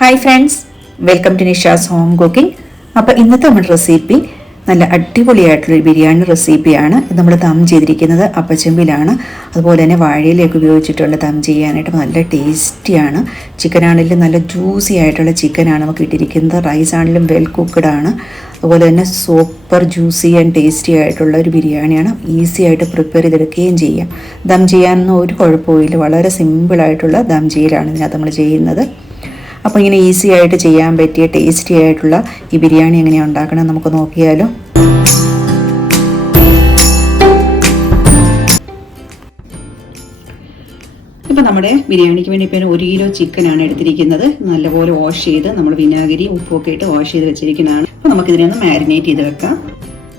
Hi friends, welcome to Nisha's home cooking. അപ്പോൾ ഇന്നത്തെ നമ്മുടെ റെസിപ്പി നല്ല അടിപൊളിയായിട്ടുള്ളൊരു ബിരിയാണി റെസിപ്പിയാണ്. ഇത് നമ്മൾ ദം ചെയ്തിരിക്കുന്നത് അപ്പച്ചെമ്പിലാണ്. അതുപോലെ തന്നെ വാഴയിലേക്ക് ഉപയോഗിച്ചിട്ടുള്ള ദം ചെയ്യാനായിട്ട് നല്ല ടേസ്റ്റിയാണ്. ചിക്കനാണെങ്കിലും നല്ല ജ്യൂസി ആയിട്ടുള്ള ചിക്കനാണ് നമുക്ക് ഇട്ടിരിക്കുന്നത്. റൈസ് ആണെങ്കിലും വെൽ കുക്ക്ഡ് ആണ്. അതുപോലെ തന്നെ സൂപ്പർ ജ്യൂസി ആൻഡ് ടേസ്റ്റി ആയിട്ടുള്ള ഒരു ബിരിയാണിയാണ്. ഈസി ആയിട്ട് പ്രിപ്പയർ ചെയ്തെടുക്കുകയും ചെയ്യാം. ദം ചെയ്യാനൊന്നും ഒരു കുഴപ്പമില്ല. വളരെ സിമ്പിളായിട്ടുള്ള ദം ചെയ്യലാണ് ഇതിനകത്ത് നമ്മൾ ചെയ്യുന്നത്. അപ്പോൾ ഇങ്ങനെ ഈസി ആയിട്ട് ചെയ്യാൻ പറ്റിയ ടേസ്റ്റി ആയിട്ടുള്ള ഈ ബിരിയാണി എങ്ങനെയാണ് ഉണ്ടാക്കണം നമുക്ക് നോക്കിയാലോ. ഇപ്പം നമ്മുടെ ബിരിയാണിക്ക് വേണ്ടി ഇപ്പോൾ 1 കിലോ ചിക്കനാണ് എടുത്തിരിക്കുന്നത്. നല്ലപോലെ വാഷ് ചെയ്ത് നമ്മൾ വിനാഗിരി ഉപ്പൊക്കെ ഇട്ട് വാഷ് ചെയ്ത് വെച്ചിരിക്കുന്നതാണ്. അപ്പോൾ നമുക്കിതിനൊന്ന് മാരിനേറ്റ് ചെയ്ത് വെക്കാം.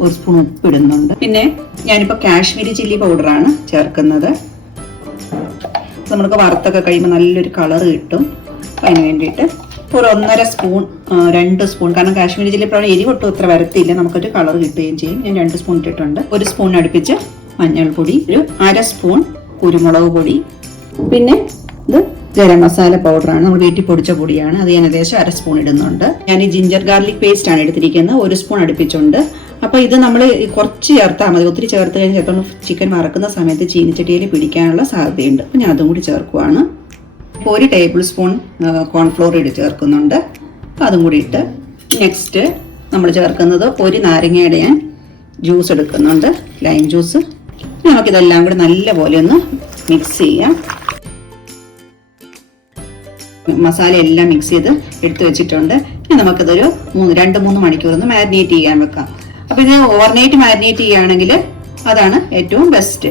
1 സ്പൂൺ ഉപ്പ് ഇടുന്നുണ്ട്. പിന്നെ ഞാനിപ്പോൾ കാശ്മീരി ചില്ലി പൗഡറാണ് ചേർക്കുന്നത്. നമുക്ക് വറുത്തൊക്കെ കഴിയുമ്പോൾ നല്ലൊരു കളർ കിട്ടും. അതിന് വേണ്ടിയിട്ട് ഒരു 1.5 സ്പൂൺ 2 സ്പൂൺ, കാരണം കാശ്മീരി ചില്ലി പൗഡർ എരിവൊട്ടും അത്ര വരത്തില്ല, നമുക്കൊരു കളർ കിട്ടുകയും ചെയ്യും. ഞാൻ 2 സ്പൂൺ ഇട്ടിട്ടുണ്ട്. 1 സ്പൂൺ അടുപ്പിച്ച് മഞ്ഞൾപ്പൊടി, ഒരു 1/2 സ്പൂൺ കുരുമുളക് പൊടി, പിന്നെ ഇത് ഗരം മസാല പൗഡറാണ്, നമ്മൾ വീട്ടിൽ പൊടിച്ച പൊടിയാണ്. അത് ഞാൻ ഏകദേശം 1/2 സ്പൂൺ ഇടുന്നുണ്ട്. ഞാൻ ഈ ജിഞ്ചർ ഗാർലിക് പേസ്റ്റ് ആണ് എടുത്തിരിക്കുന്നത്. 1 സ്പൂൺ അടുപ്പിച്ചുണ്ട്. അപ്പോൾ ഇത് നമ്മൾ കുറച്ച് ചേർത്താൽ മതി. ഒത്തിരി ചേർത്ത് കഴിഞ്ഞാൽ ചിലപ്പോൾ ചിക്കൻ വറക്കുന്ന സമയത്ത് ചീനിച്ചട്ടിയിൽ പിടിക്കാനുള്ള സാധ്യതയുണ്ട്. അപ്പോൾ ഞാൻ അതും കൂടി ചേർക്കുവാണ്. 1 ടേബിൾ സ്പൂൺ കോൺഫ്ലോർ ചേർക്കുന്നുണ്ട്. അപ്പോൾ അതും കൂടി ഇട്ട് നെക്സ്റ്റ് നമ്മൾ ചേർക്കുന്നത് 1 നാരങ്ങയുടെ ഞാൻ ജ്യൂസ് എടുക്കുന്നുണ്ട്, ലൈം ജ്യൂസ്. നമുക്കിതെല്ലാം കൂടി നല്ലപോലെ ഒന്ന് മിക്സ് ചെയ്യാം. മസാല എല്ലാം മിക്സ് ചെയ്ത് എടുത്തു വെച്ചിട്ടുണ്ട്. ഇനി നമുക്കിതൊരു 2-3 മണിക്കൂർ ഒന്ന് മാരിനേറ്റ് ചെയ്യാൻ വെക്കാം. അപ്പോൾ ഇത് ഓവർനൈറ്റ് മാരിനേറ്റ് ചെയ്യുകയാണെങ്കിൽ അതാണ് ഏറ്റവും ബെസ്റ്റ്.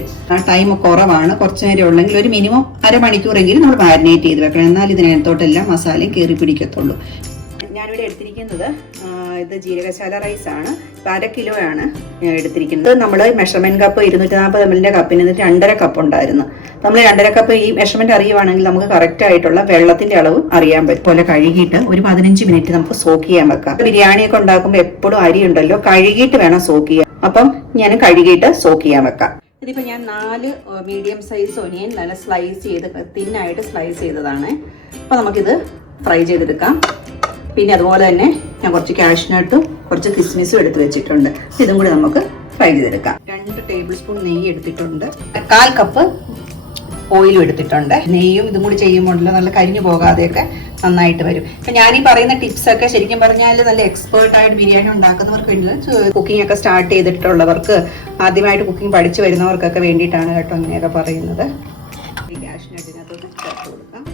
ടൈം കുറവാണ്, കുറച്ച് നേരം ഉള്ളെങ്കിൽ ഒരു മിനിമം 1/2 മണിക്കൂറെങ്കിലും നമ്മൾ മാരിനേറ്റ് ചെയ്ത് വെക്കണം. എന്നാൽ ഇതിനകത്തോട്ടെല്ലാം മസാലയും കയറി പിടിക്കത്തുള്ളൂ. ഞാനിവിടെ എടുത്തിരിക്കുന്നത് ഇത് ജീരകശാല റൈസ് ആണ്. 1/2 കിലോ ആണ് എടുത്തിരിക്കുന്നത്. നമ്മൾ മെഷർമെന്റ് കപ്പ് 240 ml കപ്പിന് 2.5 കപ്പ് ഉണ്ടായിരുന്നു. നമ്മൾ 2.5 കപ്പ് ഈ മെഷർമെന്റ് അറിയുവാണെങ്കിൽ നമുക്ക് കറക്റ്റ് ആയിട്ടുള്ള വെള്ളത്തിന്റെ അളവ് അറിയാൻ പറ്റും. പോലെ കഴുകിയിട്ട് ഒരു 15 മിനിറ്റ് നമുക്ക് സോക്ക് ചെയ്യാൻ വെക്കാം. ബിരിയാണിയൊക്കെ ഉണ്ടാക്കുമ്പോൾ എപ്പോഴും അരി ഉണ്ടല്ലോ, കഴുകിയിട്ട് വേണം സോക്ക് ചെയ്യാൻ. അപ്പം ഞാൻ കഴുകിയിട്ട് സോക്ക് ചെയ്യാൻ വെക്കാം. ഇതിപ്പോൾ ഞാൻ 4 മീഡിയം സൈസ് ഒനിയൻ നല്ല സ്ലൈസ് ചെയ്ത് തിന്നായിട്ട് സ്ലൈസ് ചെയ്തതാണ്. അപ്പോൾ നമുക്കിത് ഫ്രൈ ചെയ്തെടുക്കാം. പിന്നെ അതുപോലെ തന്നെ ഞാൻ കുറച്ച് കാഷ്നട്ടും കുറച്ച് കിസ്മിസും എടുത്ത് വെച്ചിട്ടുണ്ട്. ഇതും കൂടി നമുക്ക് ഫ്രൈ ചെയ്തെടുക്കാം. 2 ടേബിൾ സ്പൂൺ നെയ്യ് എടുത്തിട്ടുണ്ട്. 1/4 കപ്പ് ഓയിലും എടുത്തിട്ടുണ്ട്. നെയ്യും ഇതും കൂടി ചെയ്യുമ്പോൾ നല്ല കരിഞ്ഞു പോകാതെയൊക്കെ നന്നായിട്ട് വരും. അപ്പം ഞാൻ ഈ പറയുന്ന ടിപ്സൊക്കെ ശരിക്കും പറഞ്ഞാൽ നല്ല എക്സ്പേർട്ടായിട്ട് ബിരിയാണി ഉണ്ടാക്കുന്നവർക്ക് വേണ്ടി, കുക്കിംഗ് ഒക്കെ സ്റ്റാർട്ട് ചെയ്തിട്ടുള്ളവർക്ക്, ആദ്യമായിട്ട് കുക്കിംഗ് പഠിച്ചു വരുന്നവർക്കൊക്കെ വേണ്ടിയിട്ടാണ് കേട്ടോ ഇങ്ങനെയൊക്കെ പറയുന്നത്. ഈ കാഷ്നട്ടിനകത്തോട്ട് ചേർത്ത് കൊടുക്കാം.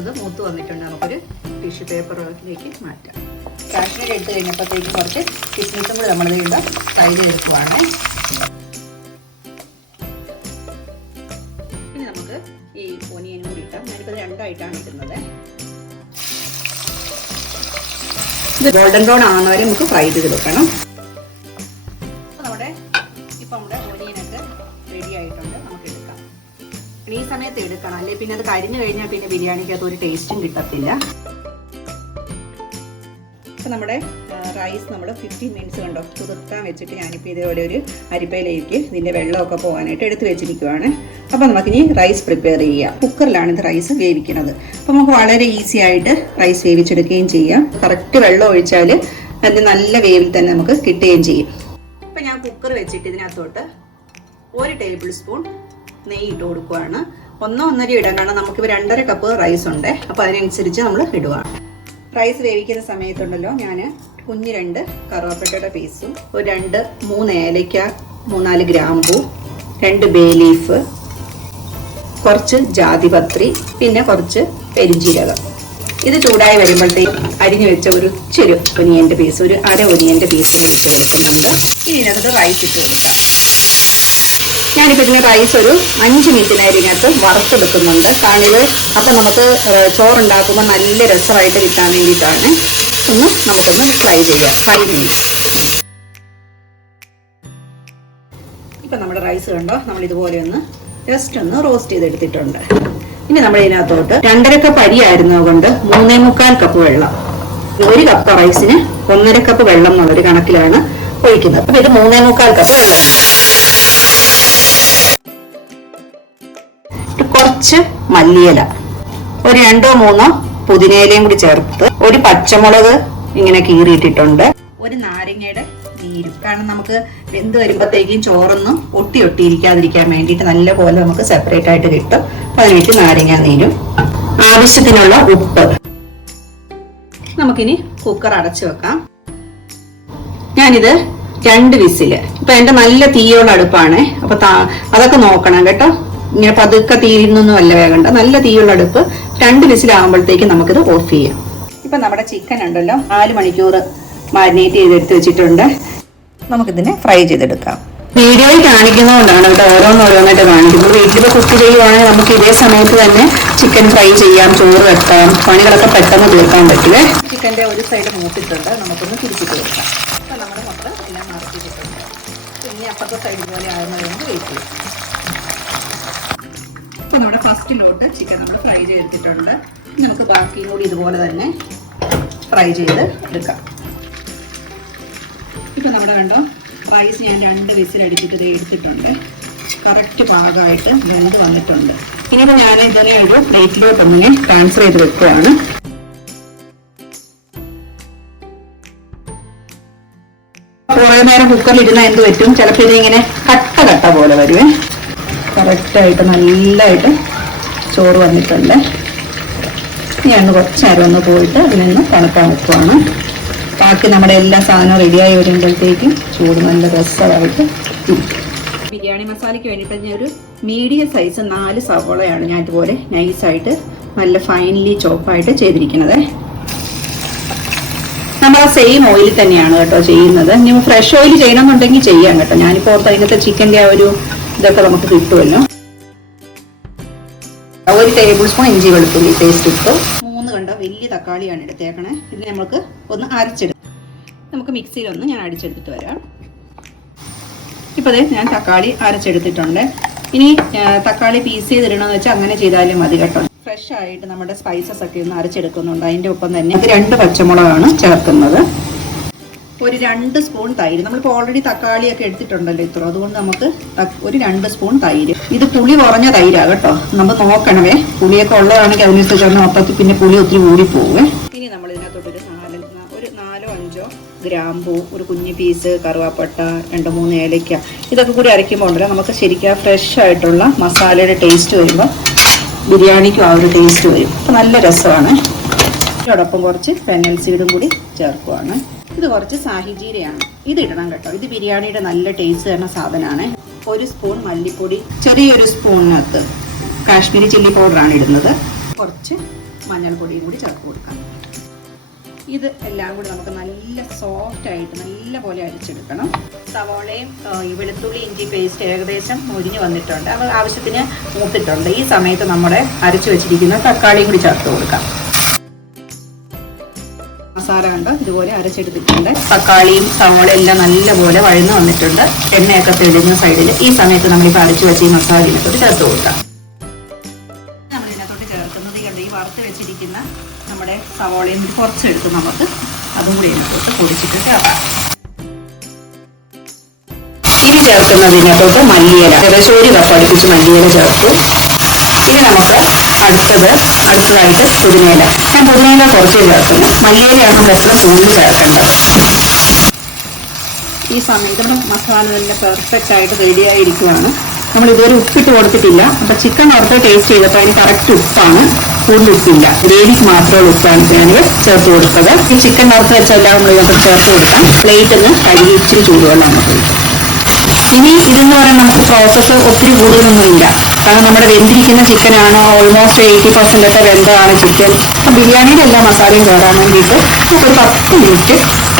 ഇത് മൂത്ത് വന്നിട്ടുണ്ട്. നമുക്കൊരു ടിഷ്യൂ പേപ്പറിലേക്ക് മാറ്റാം. കാഷ്നട്ട് എടുത്ത് കഴിഞ്ഞപ്പോഴത്തേക്ക് കുറച്ച് കിസ്മിസും കൂടി നമ്മൾ ഇവിടെ ഫ്രൈ ചെയ്തെടുക്കുവാണ്. പിന്നെ നമുക്ക് ഈ ഒനിയനും കൂടി ഇട്ടാം. ഞാനിപ്പോൾ 2ആയിട്ടാണ് ഇടുന്നത്. ഇത് ഗോൾഡൻ ബ്രൗൺ ആകുന്നവരെ നമുക്ക് ഫ്രൈ ചെയ്തെടുക്കണം. അപ്പോൾ നമ്മുടെ ഒനിയനൊക്കെ റെഡി ആയിട്ടുണ്ട്. നമുക്ക് എടുക്കാം. ഈ സമയത്ത് എടുക്കണം, അല്ലെങ്കിൽ പിന്നെ അത് കരിഞ്ഞു കഴിഞ്ഞാൽ പിന്നെ ബിരിയാണിക്കകത്ത് ഒരു ടേസ്റ്റും കിട്ടത്തില്ല. അപ്പോൾ നമ്മുടെ റൈസ് നമ്മൾ 15 മിനിറ്റ്സ് കണ്ടോ കുതിർത്താൻ വെച്ചിട്ട് ഞാനിപ്പോൾ ഇതേപോലെ ഒരു അരിപ്പയിലേക്ക് ഇതിൻ്റെ വെള്ളമൊക്കെ പോകാനായിട്ട് എടുത്ത് വെച്ചിരിക്കുവാണ്. അപ്പോൾ നമുക്കിനി റൈസ് പ്രിപ്പയർ ചെയ്യാം. കുക്കറിലാണ് ഇത് റൈസ് വേവിക്കുന്നത്. അപ്പോൾ നമുക്ക് വളരെ ഈസി ആയിട്ട് റൈസ് വേവിച്ചെടുക്കുകയും ചെയ്യാം. കറക്റ്റ് വെള്ളം ഒഴിച്ചാൽ അത് നല്ല വേവിൽ തന്നെ നമുക്ക് കിട്ടുകയും ചെയ്യും. അപ്പോൾ ഞാൻ കുക്കർ വെച്ചിട്ട് ഇതിനകത്തോട്ട് 1 ടേബിൾ സ്പൂൺ നെയ്യ് ഇട്ട് കൊടുക്കുകയാണ്. 1-1.5 ഇടാൻ, കാരണം നമുക്കിപ്പോൾ 2.5 കപ്പ് റൈസ് ഉണ്ട്. അപ്പോൾ അതിനനുസരിച്ച് നമ്മൾ ഇടുകയാണ്. റൈസ് വേവിക്കുന്ന സമയത്തുണ്ടല്ലോ ഞാൻ കുഞ്ഞ് 2 കറുവാപ്പട്ടയുടെ പീസും, ഒരു 2-3 ഏലയ്ക്ക, 3-4 ഗ്രാമ്പൂ, 2 ബേ ലീഫ്, കുറച്ച് ജാതിപത്രി, പിന്നെ കുറച്ച് പെരിഞ്ജീരകം. ഇത് ചൂടായി വരുമ്പോഴത്തേക്കും അരിഞ്ഞു വെച്ച ഒരു ചെറു ഒനിയൻ്റെ പീസ്, ഒരു 1/2 ഒനിയൻ്റെ പീസ് ഇട്ട് കൊടുക്കുന്നുണ്ട്. ഇനി ഇതിനകത്ത് റൈസ് ഇട്ട് കൊടുക്കാം. ഞാനിപ്പോൾ ഇതിന് റൈസ് ഒരു 5 മിനിറ്റ് നേരം ഇതിനകത്ത് വറുത്തെടുക്കുന്നുണ്ട്. കാണിത് അപ്പം നമുക്ക് ചോറുണ്ടാക്കുമ്പോൾ നല്ല രസമായിട്ട് കിട്ടാൻ വേണ്ടിയിട്ടാണ്. നമുക്കൊന്ന് ഫ്രൈ ചെയ്യാം. 5 മിനിറ്റ്സ്. ഇപ്പം നമ്മുടെ റൈസ് കണ്ടോ, നമ്മളിതുപോലെ ജസ്റ്റ് ഒന്ന് റോസ്റ്റ് ചെയ്തെടുത്തിട്ടുണ്ട്. ഇനി നമ്മൾ ഇതിനകത്തോട്ട് 2.5 കപ്പ് അരി ആയിരുന്നതുകൊണ്ട് 3.25 കപ്പ് വെള്ളം, 1 കപ്പ് റൈസിന് 1.5 കപ്പ് വെള്ളം എന്നുള്ളൊരു കണക്കിലാണ് ഒഴിക്കുന്നത്. അപ്പം ഇത് 3.25 കപ്പ് വെള്ളം. കുറച്ച് മല്ലിയില, ഒരു 2-3 പുതിനയിലയും കൂടി ചേർത്ത്, ഒരു പച്ചമുളക് ഇങ്ങനെ കീറിയിട്ടിട്ടുണ്ട്, ഒരു നാരങ്ങയുടെ നീരും. കാരണം നമുക്ക് വെന്ത് വരുമ്പോഴത്തേക്കും ചോറൊന്നും ഒട്ടിയിരിക്കാതിരിക്കാൻ വേണ്ടിയിട്ട് നല്ലപോലെ നമുക്ക് സെപ്പറേറ്റ് ആയിട്ട് കിട്ടും. അപ്പൊ അതിലേക്ക് നാരങ്ങ നീരും, ആവശ്യത്തിനുള്ള ഉപ്പ്. നമുക്കിനി കുക്കർ അടച്ചു വെക്കാം. ഞാനിത് 2 വിസില്. ഇപ്പൊ എന്റെ നല്ല തീയുള്ള അടുപ്പാണ്. അപ്പൊ അതൊക്കെ നോക്കണം കേട്ടോ. ഇങ്ങനെ പതുക്കെ തീരുന്നൊന്നും അല്ല വേകണ്ട. നല്ല തീയുള്ള അടുപ്പ്. 2 വിസിലാകുമ്പോഴത്തേക്ക് നമുക്കിത് ഓഫ് ചെയ്യാം. ഇപ്പൊ നമ്മുടെ ചിക്കൻ ഉണ്ടല്ലോ 4 മണിക്കൂർ മാരിനേറ്റ് ചെയ്തെടുത്ത് വെച്ചിട്ടുണ്ട്. നമുക്കിതിനെ ഫ്രൈ ചെയ്തെടുക്കാം. വീഡിയോയിൽ കാണിക്കുന്നതുകൊണ്ടാണ് കേട്ടോ ഓരോന്നോരോന്നായിട്ട് കാണിക്കുന്നത്. വീട്ടിലിപ്പോൾ കുക്ക് ചെയ്യുവാണെങ്കിൽ നമുക്ക് ഇതേ സമയത്ത് തന്നെ ചിക്കൻ ഫ്രൈ ചെയ്യാം, ചോറ് വെക്കാം, പണികളൊക്കെ പെട്ടെന്ന് തീർക്കാൻ പറ്റുമേ. ചിക്കൻ്റെ ഒരു സൈഡ് മൂത്തിട്ടുണ്ട്, നമുക്കൊന്ന് തിരിച്ചിട്ട് വെക്കാം. അപ്പം നമ്മുടെ മൊത്തം എല്ലാം മറച്ചിട്ടുണ്ട്. ഇനി അപ്പുറത്തെ സൈഡ് പോലെ ആകുന്നത് നമുക്ക് വെയിറ്റ് ചെയ്യാം. ഇപ്പം നമ്മുടെ ഫസ്റ്റ് ലോട്ട് ചിക്കൻ നമ്മൾ ഫ്രൈ ചെയ്തെടുത്തിട്ടുണ്ട്. നമുക്ക് ബാക്കിയും കൂടി ഇതുപോലെ തന്നെ ഫ്രൈ ചെയ്ത് എടുക്കാം. ഇപ്പം നമ്മുടെ കണ്ടോ റൈസ് ഞാൻ 2 വിസിലടിച്ചിട്ട് ഇത് എടുത്തിട്ടുണ്ട്. കറക്റ്റ് പാകമായിട്ട് വെന്ത് വന്നിട്ടുണ്ട്. ഇനിയിപ്പോൾ ഞാൻ ഇതിനെ ഒരു പ്ലേറ്റിലോട്ട് ഒന്നിനെ ട്രാൻസ്ഫർ ചെയ്ത് വെക്കുകയാണ്. കുറേ നേരം കുക്കറിൽ ഇരുന്നാൽ എന്ത് പറ്റും, ചിലപ്പോൾ ഇതിങ്ങനെ കട്ട പോലെ വരുവേ. കറക്റ്റായിട്ട് നല്ലതായിട്ട് ചോറ് വന്നിട്ടുണ്ട്. ഞാൻ കുറച്ച് നേരം ഒന്ന് പോയിട്ട് അതിനൊന്ന് തണുക്കാൻ വെക്കുവാണ്. ബാക്കി നമ്മുടെ എല്ലാ സാധനവും റെഡിയായി വരുമ്പോഴത്തേക്കും ചൂട് നല്ല രസമായിട്ട്. ബിരിയാണി മസാലയ്ക്ക് വേണ്ടിയിട്ട് ഞാൻ ഒരു മീഡിയം സൈസ് 4 സവോളയാണ് ഞാൻ ഇതുപോലെ നൈസായിട്ട് നല്ല ഫൈനലി ചോപ്പായിട്ട് ചെയ്തിരിക്കുന്നത്. നമ്മൾ ആ സെയിം ഓയിൽ തന്നെയാണ് കേട്ടോ ചെയ്യുന്നത്. ഇനി ഫ്രഷ് ഓയിൽ ചെയ്യണമെന്നുണ്ടെങ്കിൽ ചെയ്യാം കേട്ടോ. ഞാനിപ്പോൾ ഓർത്ത് അതിനകത്ത് ചിക്കൻ്റെ ആ ഒരു ഇതൊക്കെ നമുക്ക് കിട്ടുമല്ലോ. 1 ടേബിൾ സ്പൂൺ ഇഞ്ചി വെളുത്തുള്ളി പേസ്റ്റ് ഇട്ടു. 3 കണ്ട വലിയ തക്കാളിയാണ് എടുത്തേക്കണേ. ഇത് നമുക്ക് ഒന്ന് അരച്ചെടുക്കാം. നമുക്ക് മിക്സിയിലൊന്ന് ഞാൻ അടിച്ചെടുത്തിട്ട് വരാം. ഇപ്പോൾ ഞാൻ തക്കാളി അരച്ചെടുത്തിട്ടുണ്ട്. ഇനി തക്കാളി പീസ് ചെയ്തിടണമെന്ന് വെച്ചാൽ അങ്ങനെ ചെയ്താലും മതി കേട്ടോ. ഫ്രഷ് ആയിട്ട് നമ്മുടെ സ്പൈസസ് ഒക്കെ ഒന്ന് അരച്ചെടുക്കുന്നുണ്ട്. അതിൻ്റെ ഒപ്പം തന്നെ 2 പച്ചമുളകാണ് ചേർക്കുന്നത്. ഒരു 2 സ്പൂൺ തൈര്. നമ്മളിപ്പോൾ ഓൾറെഡി തക്കാളിയൊക്കെ എടുത്തിട്ടുണ്ടല്ലോ ഇത്ര, അതുകൊണ്ട് നമുക്ക് ഒരു 2 സ്പൂൺ തൈര്. ഇത് പുളി കുറഞ്ഞ തൈരാണ് കേട്ടോ. നമ്മൾ നോക്കണമേ, പുളിയൊക്കെ ഉള്ളതാണെങ്കിൽ അതിനനുസരിച്ച് മൊത്തത്തിൽ പിന്നെ പുളി ഒത്തിരി കൂടിപ്പോവേ. ഇനി നമ്മൾ ഇതിനകത്തോട്ടൊരു 4-5 ഗ്രാമ്പൂ, ഒരു കുഞ്ഞു പീസ് കറുവാപ്പട്ട, 2-3 ഏലയ്ക്ക, ഇതൊക്കെ കൂടി അരയ്ക്കുമ്പോൾ ഉണ്ടല്ലോ നമുക്ക് ശരിക്കും ഫ്രഷ് ആയിട്ടുള്ള മസാലയുടെ ടേസ്റ്റ് വരുമ്പോൾ ബിരിയാണിക്കും ആ ഒരു ടേസ്റ്റ് വരും. അപ്പോൾ നല്ല രസമാണ്. ഇതിനോടൊപ്പം കുറച്ച് ഫെനൽ സീഡും കൂടി ചേർക്കുവാണ്. ഇത് കുറച്ച് സാഹിജീരയാണ്, ഇത് ഇടണം കേട്ടോ. ഇത് ബിരിയാണിയുടെ നല്ല ടേസ്റ്റ് തരുന്ന സാധനമാണ്. 1 സ്പൂൺ മല്ലിപ്പൊടി, ചെറിയൊരു സ്പൂണിനകത്ത് കാശ്മീരി ചില്ലി പൗഡറാണ് ഇടുന്നത്. കുറച്ച് മഞ്ഞൾപ്പൊടിയും കൂടി ചേർത്ത് കൊടുക്കാം. ഇത് എല്ലാം കൂടി നമുക്ക് നല്ല സോഫ്റ്റ് ആയിട്ട് നല്ല പോലെ അരിച്ചെടുക്കണം. സവോളയും വെളുത്തുള്ളി ഇഞ്ചി പേസ്റ്റ് ഏകദേശം മുരിഞ്ഞ് വന്നിട്ടുണ്ട്. അത് ആവശ്യത്തിന് മൂത്തിട്ടുണ്ട്. ഈ സമയത്ത് നമ്മുടെ അരച്ചു വെച്ചിരിക്കുന്ന തക്കാളിയും കൂടി ചേർത്ത് കൊടുക്കാം. മസാല കണ്ടോ ഇതുപോലെ അരച്ചെടുത്തിട്ടുണ്ട്. തക്കാളിയും സവോളയും എല്ലാം നല്ലപോലെ വഴന്ന് വന്നിട്ടുണ്ട്. എണ്ണയൊക്കെ തെളിഞ്ഞ സൈഡിൽ. ഈ സമയത്ത് നമ്മളിപ്പോൾ അരച്ചു വെച്ച ഈ മസാല ഇതിനകത്തോട്ട് ചേർത്ത് കൊടുക്കാം. നമ്മൾ ഇതിനകത്തോട്ട് ചേർക്കുന്നത് ഈ വറുത്ത് വെച്ചിരിക്കുന്ന നമ്മുടെ സവോളയും കുറച്ചെടുത്ത് നമുക്ക് അതും കൂടി ഇതിനകത്തോട്ട് പൊടിച്ചിട്ട് ചേർക്കാം. ഇനി ചേർക്കുന്നതിനകത്തോട്ട് മല്ലിയില, ഏകദേശം 1 കപ്പ് അടുപ്പിച്ച് മല്ലിയില ചേർത്തു. ഇനി നമുക്ക് അടുത്തതായിട്ട് പുതിനയില. ഞാൻ പുതിനയില കുറച്ച് ചേർക്കുന്നു. മല്ലിയിലയാണ് നമ്മൾ എപ്പോഴും കൂടുതൽ ചേർക്കേണ്ടത്. ഈ സമയത്ത് നമ്മുടെ മസാല നല്ല പെർഫെക്റ്റ് ആയിട്ട് റെഡിയായിരിക്കുവാണ്. നമ്മൾ ഇതുവരെ ഉപ്പിട്ട് കൊടുത്തിട്ടില്ല. അപ്പോൾ ചിക്കൻ വറുത്ത് ടേസ്റ്റ് ചെയ്തപ്പോൾ അതിന് കറക്റ്റ് ഉപ്പാണ്, കൂടുതൽ ഉപ്പില്ല. ഗ്രേവിക്ക് മാത്രമുള്ള ഉപ്പാണ് ഞാൻ ചേർത്ത് കൊടുത്തത്. ഈ ചിക്കൻ വറുത്ത് വെച്ചെല്ലാം നമ്മൾ ഇതിനകത്ത് ചേർത്ത് കൊടുക്കാം. പ്ലേറ്റ് ഒന്ന് കഴുകി ഇച്ചിരി ചൂടുവെള്ളം നമുക്ക് ഒഴിക്കാം. ഇനി ഇതെന്ന് പറയാൻ നമുക്ക് പ്രോസസ്സ് ഒത്തിരി കൂടുതലൊന്നുമില്ല. കാരണം നമ്മുടെ വെന്തിരിക്കുന്ന ചിക്കനാണ്. ഓൾമോസ്റ്റ് 80% ഒക്കെ വെന്തമാണ് ചിക്കൻ. അപ്പം ബിരിയാണിയുടെ എല്ലാ മസാലയും കയറാൻ വേണ്ടിയിട്ട് നമുക്കൊരു 10 മിനിറ്റ്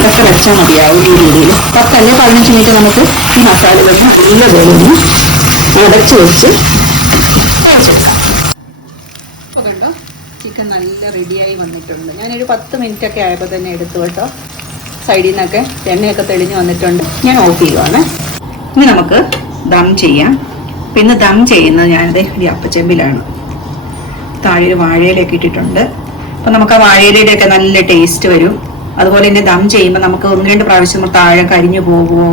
ഒക്കെ വെച്ചാൽ മതിയാവും. ഈ രീതിയിൽ 10 അല്ലെങ്കിൽ 15 മിനിറ്റ് നമുക്ക് ഈ മസാല വെച്ച് നല്ലപോലെ ഒന്ന് അടച്ച് വെച്ച് കഴിച്ചെടുക്കാം. അപ്പോൾ കണ്ടോ ചിക്കൻ നല്ല റെഡിയായി വന്നിട്ടുണ്ട്. ഞാനൊരു 10 മിനിറ്റ് ഒക്കെ ആയപ്പോൾ തന്നെ എടുത്തു കേട്ടോ. സൈഡിൽ നിന്നൊക്കെ എണ്ണയൊക്കെ തെളിഞ്ഞ് വന്നിട്ടുണ്ട്. ഞാൻ ഓഫ് ചെയ്യുവാണ്. ഇനി നമുക്ക് ദം ചെയ്യാം. പിന്നെ ദം ചെയ്യുന്നത് ഞാനത് ഈ അപ്പച്ചെമ്പിലാണ്. താഴെ ഒരു വാഴയിലൊക്കെ ഇട്ടിട്ടുണ്ട്. അപ്പം നമുക്ക് ആ വാഴയിലയുടെയൊക്കെ നല്ല ടേസ്റ്റ് വരും. അതുപോലെ തന്നെ ദം ചെയ്യുമ്പോൾ നമുക്ക് 1-2 പ്രാവശ്യം നമ്മൾ താഴെ കരിഞ്ഞു പോകുമോ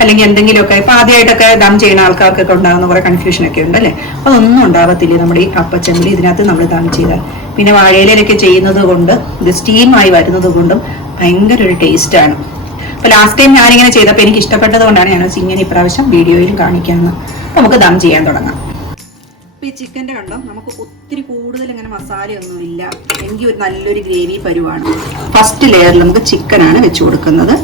അല്ലെങ്കിൽ എന്തെങ്കിലുമൊക്കെ. ഇപ്പം ആദ്യമായിട്ടൊക്കെ ദം ചെയ്യുന്ന ആൾക്കാർക്കൊക്കെ ഉണ്ടാകുന്ന കുറേ കൺഫ്യൂഷനൊക്കെ ഉണ്ട് അല്ലേ. അതൊന്നും ഉണ്ടാകത്തില്ല നമ്മുടെ ഈ അപ്പച്ചെമ്പിൽ. ഇതിനകത്ത് നമ്മൾ ദം ചെയ്താൽ പിന്നെ വാഴയിലൊക്കെ ചെയ്യുന്നത് കൊണ്ട് ഇത് സ്റ്റീമായി വരുന്നത് കൊണ്ടും ഭയങ്കര ഒരു ടേസ്റ്റാണ്. അപ്പോൾ ലാസ്റ്റ് ടൈം ഞാനിങ്ങനെ ചെയ്തപ്പോൾ എനിക്ക് ഇഷ്ടപ്പെട്ടത് കൊണ്ടാണ് ഞാൻ ഇങ്ങനെ ഇപ്രാവശ്യം വീഡിയോയിലും കാണിക്കാമെന്ന്. നമുക്ക് ദം ചെയ്യാൻ തുടങ്ങാം. അപ്പോൾ ഈ ചിക്കൻ്റെ കണ്ടോ, നമുക്ക് ഒത്തിരി കൂടുതൽ ഇങ്ങനെ മസാലയൊന്നും ഇല്ല, എങ്കിൽ ഒരു നല്ലൊരു ഗ്രേവി പരുവാണ്. ഫസ്റ്റ് ലെയറിൽ നമുക്ക് ചിക്കനാണ് വെച്ച് കൊടുക്കുന്നത്.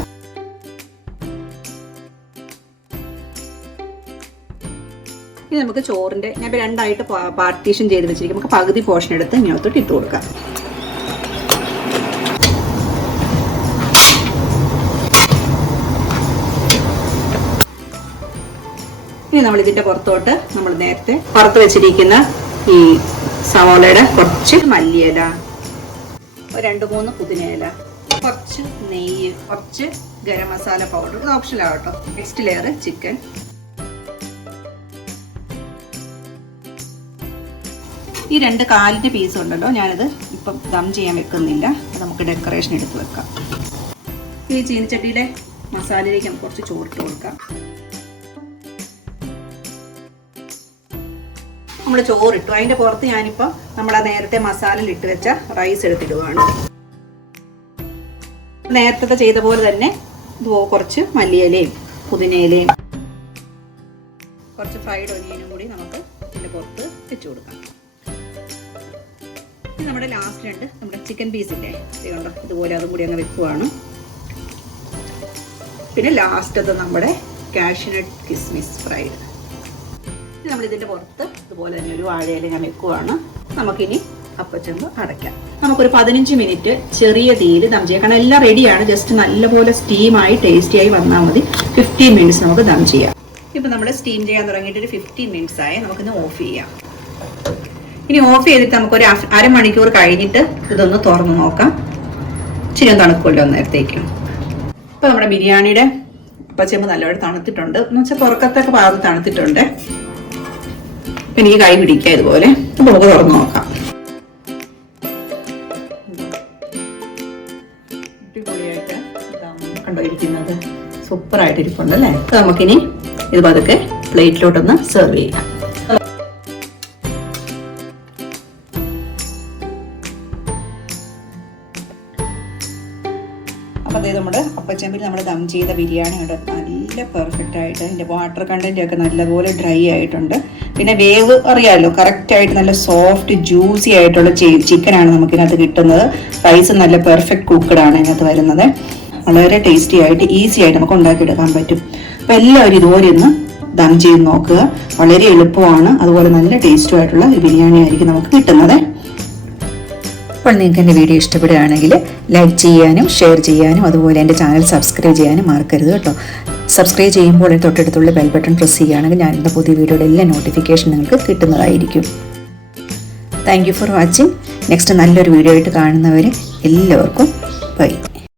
ഇനി നമുക്ക് ചോറിൻ്റെ ഞാൻ ഇപ്പോൾ 2ആയിട്ട് പാർട്ടീഷൻ ചെയ്ത് വെച്ചിരിക്കും. നമുക്ക് പകുതി പോർഷൻ എടുത്ത് ഇങ്ങോട്ട് ഇട്ട് കൊടുക്കാം. ഇനി നമ്മൾ ഇതിന്റെ പുറത്തോട്ട് നമ്മൾ നേരത്തെ പുറത്ത് വെച്ചിരിക്കുന്ന ഈ സവാളയുടെ കുറച്ച് മല്ലിയില, 2-3 പുതിനയില, കുറച്ച് നെയ്യ്, കുറച്ച് ഗരം മസാല പൗഡർ, ഇത് ഓപ്ഷനിൽ ആകട്ടോ. Next layer chicken. ഈ 2 കാലിൻ്റെ പീസ് ഉണ്ടല്ലോ, ഞാനത് ഇപ്പം ദം ചെയ്യാൻ വെക്കുന്നില്ല, അത് നമുക്ക് ഡെക്കറേഷൻ എടുത്ത് വെക്കാം. ഈ ചീനിച്ചട്ടിയുടെ മസാലയിലേക്ക് നമുക്ക് കുറച്ച് ചോറിട്ട് കൊടുക്കാം. നമ്മൾ ചോറിട്ടു, അതിൻ്റെ പുറത്ത് ഞാനിപ്പോൾ നമ്മൾ നേരത്തെ മസാലയിൽ ഇട്ട് വെച്ച റൈസ് എടുത്തിടുകയാണ്. നേരത്തെ ചെയ്ത പോലെ തന്നെ കുറച്ച് മല്ലിയിലയും പുതിനയിലയും കുറച്ച് ഫ്രൈഡ് ഒനിയനും കൂടി നമുക്ക് ഇതിൻ്റെ പുറത്ത് വെച്ച് കൊടുക്കാം. ഇനി നമ്മുടെ ലാസ്റ്റ് നമ്മുടെ ചിക്കൻ പീസില്ലേ, ഇതുകൊണ്ടോ ഇതുപോലെ അതും കൂടി അങ്ങ് വെക്കുവാണ്. പിന്നെ ലാസ്റ്റത്തെ നമ്മുടെ കാഷ്യൂനട്ട് കിസ്മിസ് ഫ്രൈഡ്. നമ്മൾ ഇതിന്റെ പുറത്ത് ഇതുപോലെ തന്നെ ഒരു വാഴയില ഞാൻ വെക്കുവാണ്. നമുക്കിനി അപ്പച്ചെമ്പ് അടയ്ക്കാം. നമുക്കൊരു 15 മിനിറ്റ് ചെറിയ തീയിൽ ദം ചെയ്യാം. കാരണം എല്ലാം റെഡിയാണ്, ജസ്റ്റ് നല്ലപോലെ സ്റ്റീമായി ടേസ്റ്റിയായി വന്നാൽ മതി. 15 മിനിറ്റ്സ് നമുക്ക് ദം ചെയ്യാം. ഇപ്പം നമ്മൾ സ്റ്റീം ചെയ്യാൻ തുടങ്ങിയിട്ട് ഒരു 15 മിനിറ്റ്സ് ആയി. നമുക്കിന്ന് ഓഫ് ചെയ്യാം. ഇനി ഓഫ് ചെയ്തിട്ട് നമുക്കൊരു അരമണിക്കൂർ കഴിഞ്ഞിട്ട് ഇതൊന്ന് തുറന്ന് നോക്കാം. ഇച്ചിരി തണുക്കുമല്ലോ നേരത്തേക്കും. ഇപ്പം നമ്മുടെ ബിരിയാണിയുടെ അപ്പച്ചെമ്പ് നല്ലപോലെ തണുത്തിട്ടുണ്ട്, എന്ന് വെച്ചാൽ പുറക്കത്തൊക്കെ പാകം തണുത്തിട്ടുണ്ട്. എനിക്ക് കൈ പിടിക്കാം ഇതുപോലെ. നമുക്ക് തുറന്ന് നോക്കാം. അടിപൊളിയായിട്ട് കണ്ടോ ഇരിക്കുന്നത്, സൂപ്പറായിട്ട് ഇരിപ്പുണ്ട് അല്ലേ. നമുക്കിനി ഇത് പതുക്കെ പ്ലേറ്റിലോട്ടൊന്ന് സെർവ് ചെയ്യാം. അപ്പോൾ അതേ നമ്മുടെ അപ്പച്ചെമ്പിൽ നമ്മൾ ദം ചെയ്ത ബിരിയാണി ഉണ്ട്, നല്ല പെർഫെക്റ്റ് ആയിട്ട് അതിൻ്റെ വാട്ടർ കണ്ടന്റ് ഒക്കെ നല്ലപോലെ ഡ്രൈ ആയിട്ടുണ്ട്. പിന്നെ വേവ് അറിയാമല്ലോ, കറക്റ്റായിട്ട് നല്ല സോഫ്റ്റ് ജ്യൂസി ആയിട്ടുള്ള ചിക്കനാണ് നമുക്കിതിനകത്ത് കിട്ടുന്നത്. റൈസ് നല്ല പെർഫെക്റ്റ് കുക്ക്ഡ് ആണ് ഇതിനകത്ത് വരുന്നത്. വളരെ ടേസ്റ്റി ആയിട്ട് ഈസി ആയിട്ട് നമുക്ക് ഉണ്ടാക്കിയെടുക്കാൻ പറ്റും. അപ്പോൾ എല്ലാവരും ഇതുപോലെ ഒന്ന് ദം ചെയ്ത് നോക്കുക, വളരെ എളുപ്പമാണ്. അതുപോലെ നല്ല ടേസ്റ്റും ആയിട്ടുള്ള ഒരു ബിരിയാണി ആയിരിക്കും നമുക്ക് കിട്ടുന്നത്. അപ്പോൾ നിങ്ങൾക്ക് എൻ്റെ വീഡിയോ ഇഷ്ടപ്പെടുകയാണെങ്കിൽ ലൈക്ക് ചെയ്യാനും ഷെയർ ചെയ്യാനും അതുപോലെ എൻ്റെ ചാനൽ സബ്സ്ക്രൈബ് ചെയ്യാനും മറക്കരുത് കേട്ടോ. സബ്സ്ക്രൈബ് ചെയ്യുമ്പോൾ തൊട്ടടുത്തുള്ള ബെൽ ബട്ടൺ പ്രസ് ചെയ്യുകയാണെങ്കിൽ ഞാനിൻ്റെ പുതിയ വീഡിയോയുടെ എല്ലാ നോട്ടിഫിക്കേഷൻ നിങ്ങൾക്ക് കിട്ടുന്നതായിരിക്കും. Thank you for watching. Next നല്ലൊരു വീഡിയോ ആയിട്ട് കാണുന്നവരെ എല്ലാവർക്കും ബൈ.